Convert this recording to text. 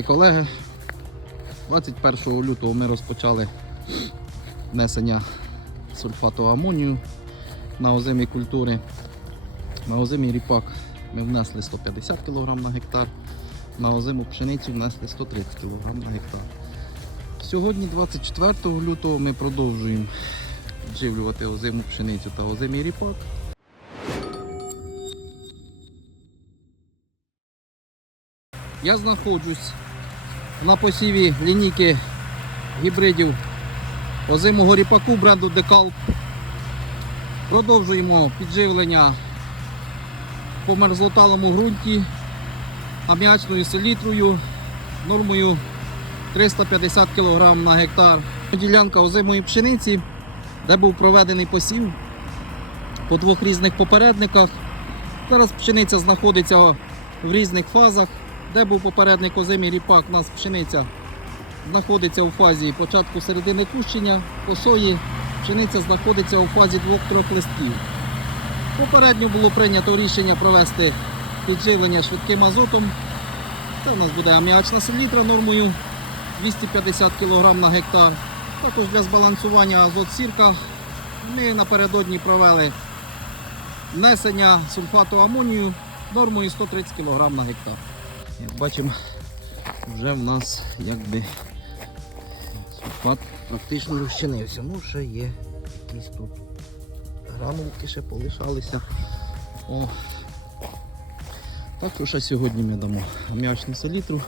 колеги, 21 лютого ми розпочали внесення сульфату амонію на озимі культури. На озимий ріпак ми внесли 150 кг на гектар, на озиму пшеницю внесли 130 кг на гектар. Сьогодні, 24 лютого, ми продовжуємо вживлювати озиму пшеницю та озимий ріпак. Я знаходжусь на посіві лінійки гібридів озимого ріпаку бренду Декалп. Продовжуємо підживлення по мерзлоталому ґрунті аміачною селітрою нормою 350 кг на гектар. Ділянка озимої пшениці, де був проведений посів по двох різних попередниках. Зараз пшениця знаходиться в різних фазах. Де був попередник озимий ріпак, у нас пшениця знаходиться у фазі початку середини кущення, по сої пшениця знаходиться у фазі двох-трьох листків. Попередньо було прийнято рішення провести підживлення швидким азотом. Це у нас буде аміачна селітра нормою 250 кг на гектар. Також для збалансування азот сірка ми напередодні провели внесення сульфату амонію нормою 130 кг на гектар. Як бачимо, вже в нас якби сульфат практично розчинився. Ну, ще є якісь тут гранулки ще полишалися. О. Так що ще сьогодні ми дамо аміачну селітру